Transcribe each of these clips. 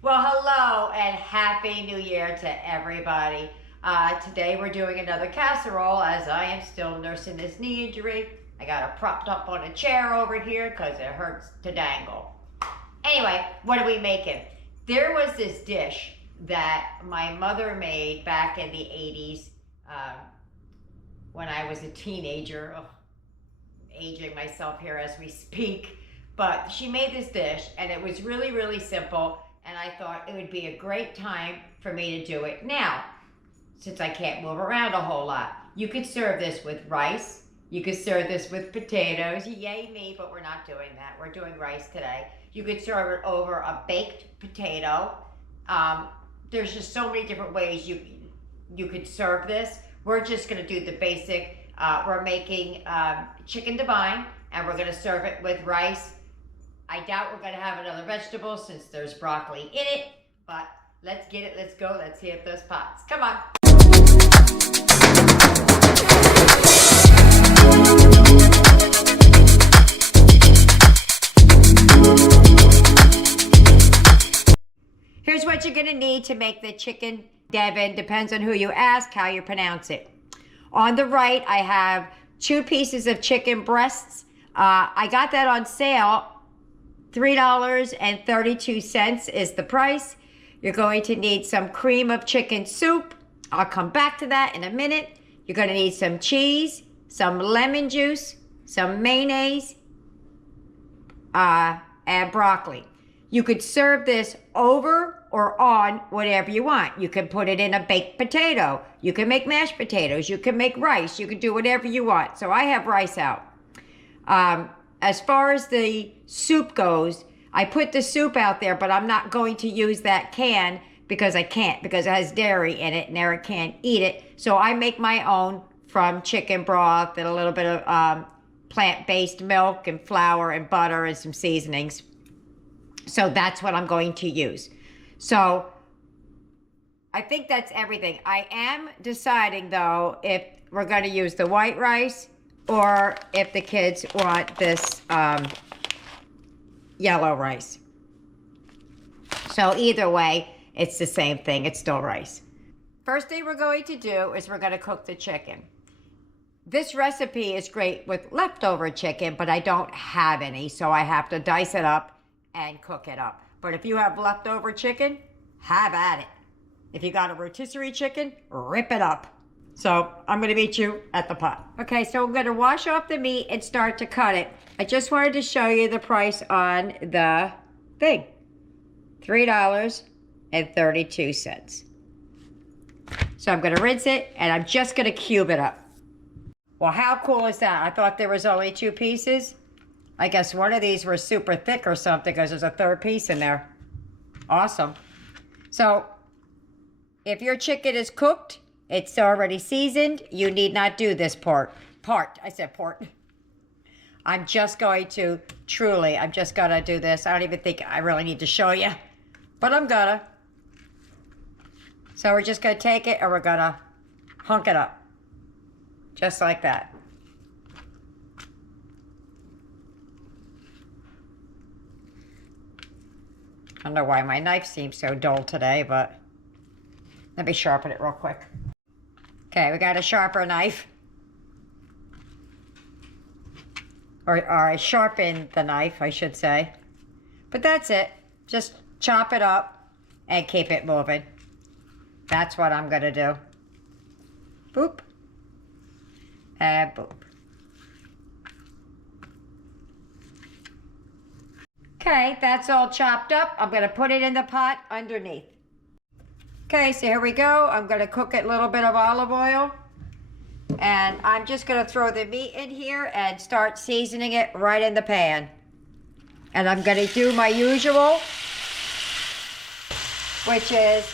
Well, hello and Happy New Year to everybody. Today we're doing another casserole as I am still nursing this knee injury. I got it propped up on a chair over here because it hurts to dangle. Anyway, what are we making? There was this dish that my mother made back in the 80s when I was a teenager. Oh, aging myself here as we speak. But she made this dish and it was really, really simple. And I thought it would be a great time for me to do it now, since I can't move around a whole lot. You could serve this with rice. You could serve this with potatoes. Yay me, but we're not doing that. We're doing rice today. You could serve it over a baked potato. There's just so many different ways you could serve this. We're just gonna do the basic. We're making chicken divine, and we're gonna serve it with rice. I doubt we're gonna have another vegetable since there's broccoli in it, but let's get it, let's go, let's heat up those pots. Come on. Here's what you're gonna need to make the chicken Divan. Depends on who you ask, how you pronounce it. On the right, I have 2 pieces of chicken breasts. I got that on sale. $3.32 is the price. You're going to need some cream of chicken soup. I'll come back to that in a minute. You're going to need some cheese, some lemon juice, some mayonnaise, and broccoli. You could serve this over or on whatever you want. You can put it in a baked potato. You can make mashed potatoes. You can make rice. You can do whatever you want. So I have rice out. As far as the soup goes, I put the soup out there, but I'm not going to use that can because I can't, because it has dairy in it and Eric can't eat it. So I make my own from chicken broth and a little bit of plant-based milk and flour and butter and some seasonings. So that's what I'm going to use. So I think that's everything. I am deciding, though, if we're going to use the white rice or if the kids want this yellow rice. So either way, it's the same thing. It's still rice. First thing we're going to do is we're going to cook the chicken. This recipe is great with leftover chicken, but I don't have any, so I have to dice it up and cook it up. But if you have leftover chicken, have at it. If you got a rotisserie chicken, rip it up. So I'm going to meet you at the pot. Okay, so I'm going to wash off the meat and start to cut it. I just wanted to show you the price on the thing. $3.32. So I'm going to rinse it and I'm just going to cube it up. Well, how cool is that? I thought there was only 2 pieces. I guess one of these were super thick or something because there's a 3rd piece in there. Awesome. So if your chicken is cooked, it's already seasoned, you need not do this part. I said port. I'm just going to do this. I don't even think I really need to show you, but I'm gonna. So we're just gonna take it and we're gonna hunk it up. Just like that. I don't know why my knife seems so dull today, but let me sharpen it real quick. Okay, we got a sharper knife. Or I sharpened the knife, I should say. But that's it. Just chop it up and keep it moving. That's what I'm gonna do. Boop. And boop. Okay, that's all chopped up. I'm gonna put it in the pot underneath. Okay, so here we go. I'm going to cook it a little bit of olive oil. And I'm just going to throw the meat in here and start seasoning it right in the pan. And I'm going to do my usual, which is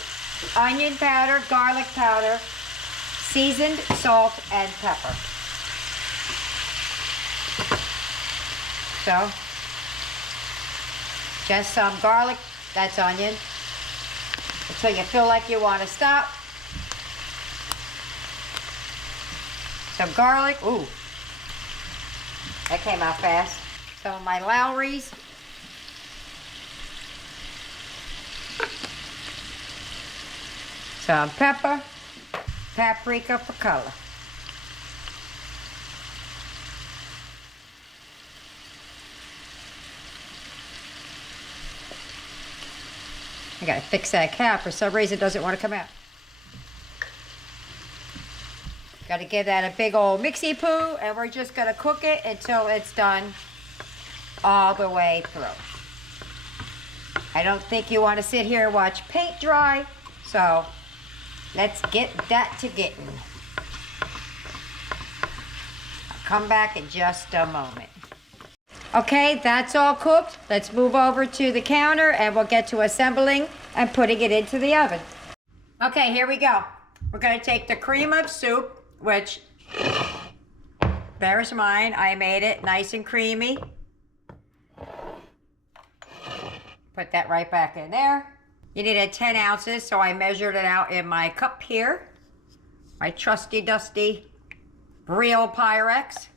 onion powder, garlic powder, seasoned salt, and pepper. So, just some garlic, that's onion. Until you feel like you want to stop. Some garlic. Ooh, that came out fast. Some of my Lowry's. some pepper, paprika for color. I gotta fix that cap. For some reason it doesn't want to come out. Gotta give that a big old mixy poo, and we're just gonna cook it until it's done all the way through. I don't think you want to sit here and watch paint dry, so let's get that to getting. I'll come back in just a moment. Okay, that's all cooked. Let's move over to the counter and we'll get to assembling and putting it into the oven. Okay, here we go. We're gonna take the cream of soup, which, there's mine. I made it nice and creamy. Put that right back in there. You needed 10 ounces, so I measured it out in my cup here. My trusty dusty real Pyrex.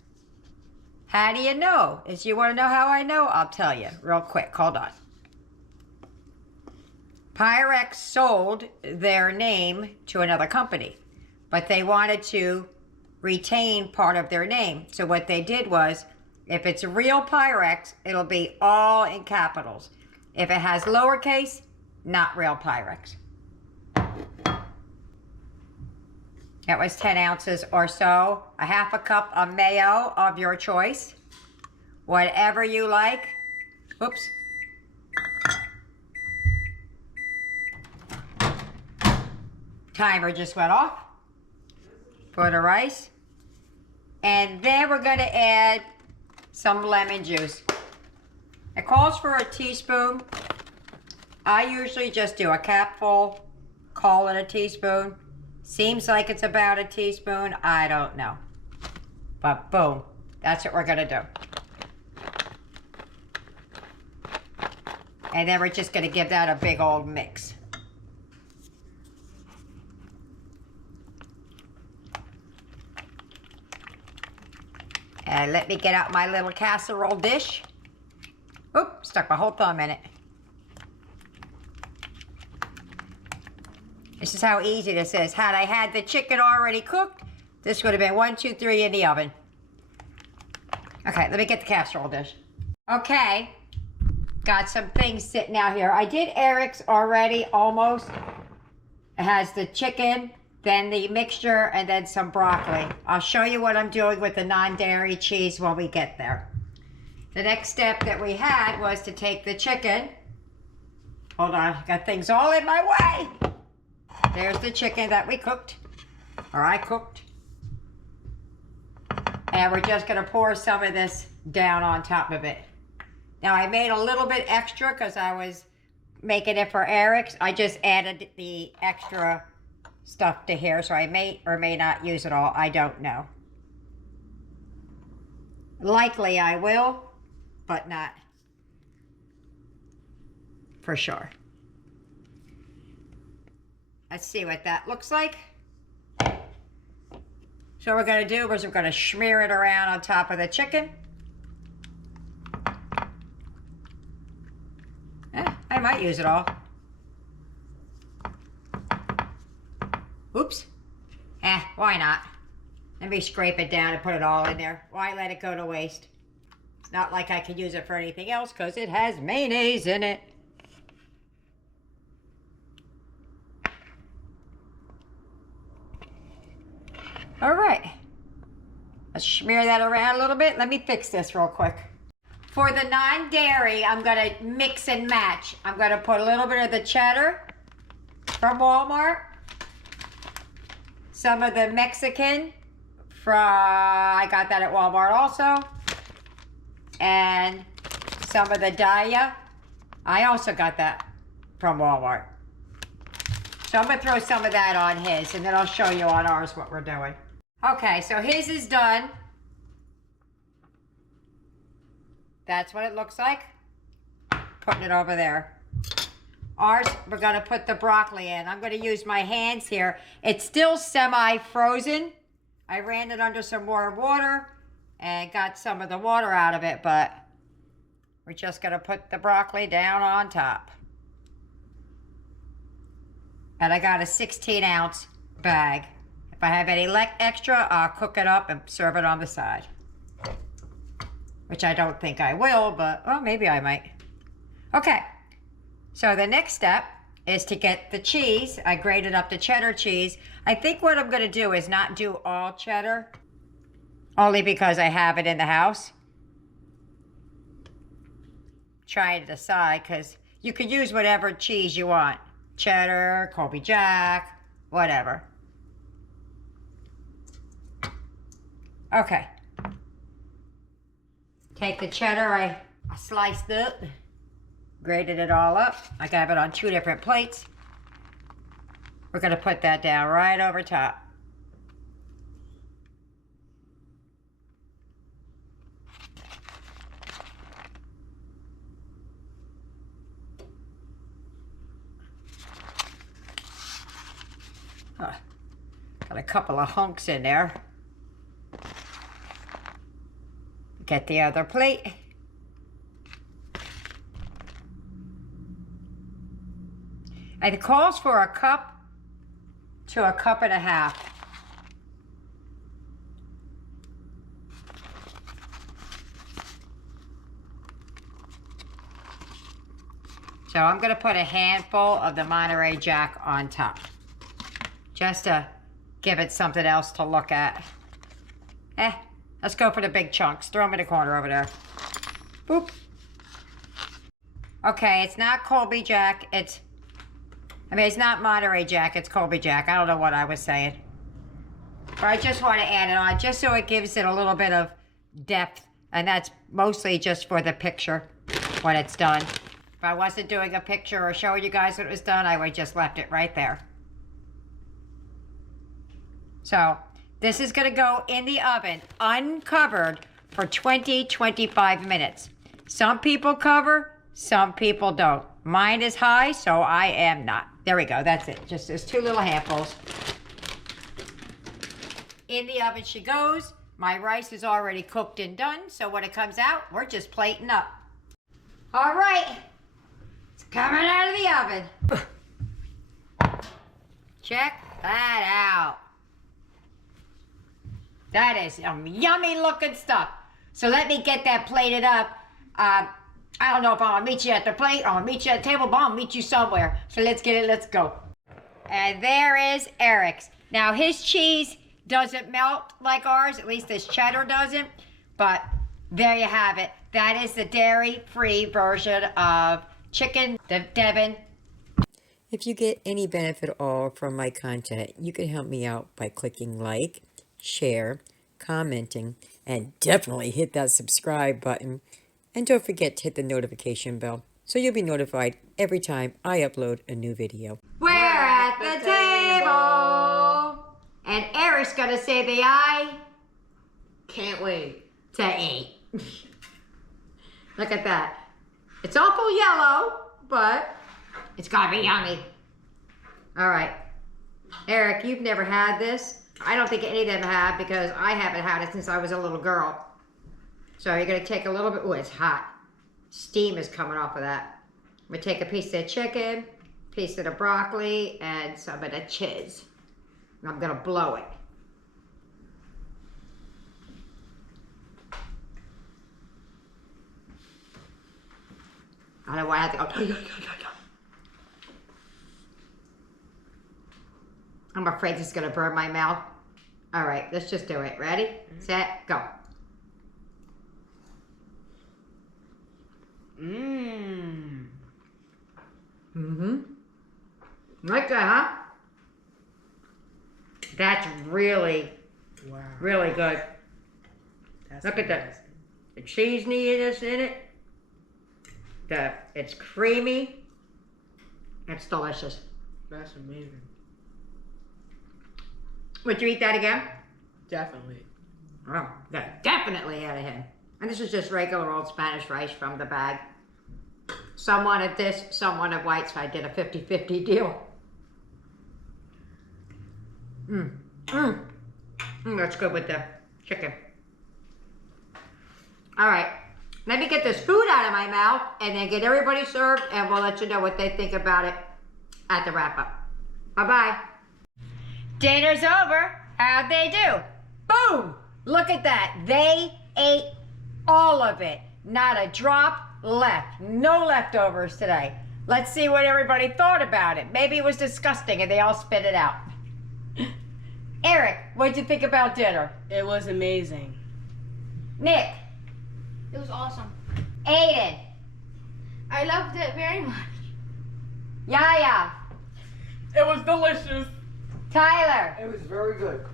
How do you know? If you want to know how I know, I'll tell you real quick. Hold on. Pyrex sold their name to another company, but they wanted to retain part of their name. So what they did was, if it's real Pyrex, it'll be all in capitals. If it has lowercase, not real Pyrex. That was 10 ounces or so. A half a cup of mayo of your choice. Whatever you like. Oops. Timer just went off for the rice. And then we're going to add some lemon juice. It calls for a teaspoon. I usually just do a capful, call it a teaspoon. Seems like it's about a teaspoon. I don't know. But boom, that's what we're going to do. And then we're just going to give that a big old mix. And let me get out my little casserole dish. Oop, stuck my whole thumb in it. This is how easy this is. Had I had the chicken already cooked, this would have been 1, 2, 3 in the oven. Okay, let me get the casserole dish. Okay, got some things sitting out here. I did Eric's already, almost. It has the chicken, then the mixture, and then some broccoli. I'll show you what I'm doing with the non-dairy cheese when we get there. The next step that we had was to take the chicken. Hold on, got things all in my way. There's the chicken that we cooked, or I cooked. And we're just gonna pour some of this down on top of it. Now I made a little bit extra because I was making it for Eric's. I just added the extra stuff to here, so I may or may not use it all. I don't know. Likely I will, but not for sure. Let's see what that looks like. So what we're going to do is we're going to smear it around on top of the chicken. I might use it all. Oops. Why not? Let me scrape it down and put it all in there. Why let it go to waste? It's not like I could use it for anything else because it has mayonnaise in it. All right, let's smear that around a little bit. Let me fix this real quick. For the non-dairy, I'm gonna mix and match. I'm gonna put a little bit of the cheddar from Walmart, some of the Mexican I got that at Walmart also, and some of the Daya. I also got that from Walmart. So I'm gonna throw some of that on his, and then I'll show you on ours what we're doing. Okay, so his is done. That's what it looks like. Putting it over there. Ours, we're gonna put the broccoli in. I'm gonna use my hands here. It's still semi-frozen. I ran it under some warm water and got some of the water out of it, but we're just gonna put the broccoli down on top. And I got a 16-ounce bag. If I have any extra, I'll cook it up and serve it on the side. Which I don't think I will, but, well, maybe I might. Okay, so the next step is to get the cheese. I grated up the cheddar cheese. I think what I'm gonna do is not do all cheddar, only because I have it in the house. Trying to decide, because you could use whatever cheese you want. Cheddar, Colby Jack, whatever. Okay. Take the cheddar, I sliced it, grated it all up. I got it on 2 different plates. We're gonna put that down right over top. Got a couple of hunks in there. Get the other plate. And it calls for 1 cup to 1.5 cups. So I'm gonna put a handful of the Monterey Jack on top, just to give it something else to look at. Let's go for the big chunks. Throw them in the corner over there. Boop. Okay, it's not Colby Jack. It's not Monterey Jack. It's Colby Jack. I don't know what I was saying. But I just want to add it on just so it gives it a little bit of depth. And that's mostly just for the picture when it's done. If I wasn't doing a picture or showing you guys when it was done, I would just left it right there. So this is going to go in the oven uncovered for 20-25 minutes. Some people cover, some people don't. Mine is high, so I am not. There we go, that's it. Just those 2 little handfuls. In the oven she goes. My rice is already cooked and done, so when it comes out, we're just plating up. All right, it's coming out of the oven. Check that out. That is some yummy looking stuff. So let me get that plated up. I don't know if I'm gonna meet you at the plate or I'm gonna meet you at the table, but I'm gonna meet you somewhere. So let's get it, let's go. And there is Eric's. Now his cheese doesn't melt like ours, at least this cheddar doesn't, but there you have it. That is the dairy-free version of chicken Divan. If you get any benefit at all from my content, you can help me out by clicking like, share, commenting, and definitely hit that subscribe button. And don't forget to hit the notification bell so you'll be notified every time I upload a new video. We're at the table. And Eric's gonna say the I can't wait to eat. Look at that. It's awful yellow, but it's gotta be yummy. All right. Eric, you've never had this. I don't think any of them have because I haven't had it since I was a little girl. So you're gonna take a little bit, oh, it's hot. Steam is coming off of that. I'm gonna take a piece of chicken, piece of the broccoli, and some of the cheese. And I'm gonna blow it. I don't want to have to go. I'm afraid this is gonna burn my mouth. All right, let's just do it. Ready, set, go. Like that, huh? That's really, really good. Look at that. The cheesiness in it. It's creamy. It's delicious. That's amazing. Would you eat that again? Definitely. Oh, definitely out of him. And this is just regular old Spanish rice from the bag. Some wanted this, some wanted white, so I did a 50-50 deal. That's good with the chicken. All right, let me get this food out of my mouth and then get everybody served, and we'll let you know what they think about it at the wrap up. Bye-bye. Dinner's over. How'd they do? Boom! Look at that. They ate all of it. Not a drop left. No leftovers today. Let's see what everybody thought about it. Maybe it was disgusting and they all spit it out. Eric, what'd you think about dinner? It was amazing. Nick. It was awesome. Aiden. I loved it very much. Yaya. It was delicious. Tyler. It was very good.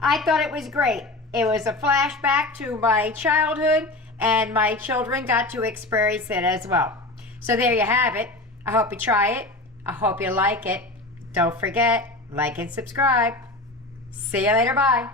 I thought it was great. It was a flashback to my childhood, and my children got to experience it as well. So there you have it. I hope you try it. I hope you like it. Don't forget, like and subscribe. See you later. Bye.